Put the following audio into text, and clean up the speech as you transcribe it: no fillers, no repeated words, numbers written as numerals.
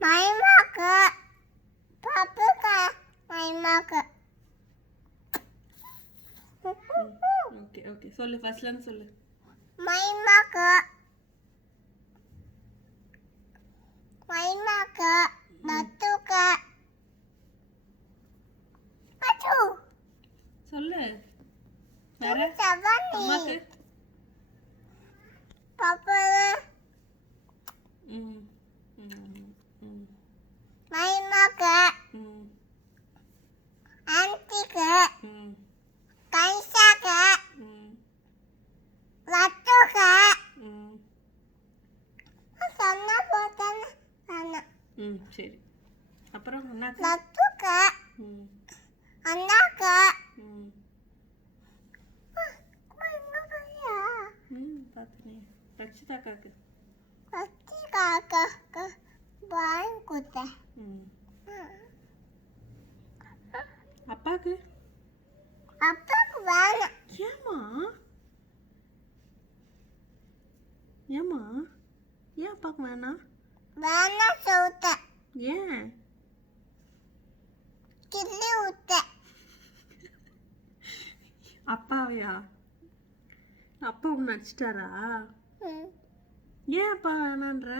மைமாக்கு பாப்புக்கு மைமாக்கு. Okay okay சொல்லு, ஃபர்ஸ்ட்ல இருந்து சொல்லு. மைமாக்கு மைமாக்கு நத்துக்கு அச்சு சொல்லு. வேற சவானி அம்மாக்கு பாப்பு ம் ம் ம் மைமாக்கு ம் ஆன்டிக்கு ம் கைசாக்கு ம் லட்டுக்கு ம் சொன்ன போட்டான சொன்ன ம் சரி. அப்புறம் அண்ணாக்கு லட்டுக்கு ம் அண்ணாக்கு ம் மைமாக்கு ம் பார்த்தனே. ரக்ஷிதாக்காக்கு லட்டுக்கு பாய் குத்த ம் அப்பாக்கு அப்பாக்கு வேணும் ஏம்மா ஏம்மா ஏன் அப்பாவுக்கு வேணாம்? வேணாம் சொல்லிட்ட ஏன்? கிள்ளி விட்ட அப்பாவையா? அப்பா உன்னை அடிச்சிட்டாரா? ஏன் அப்பா வேணான்ற?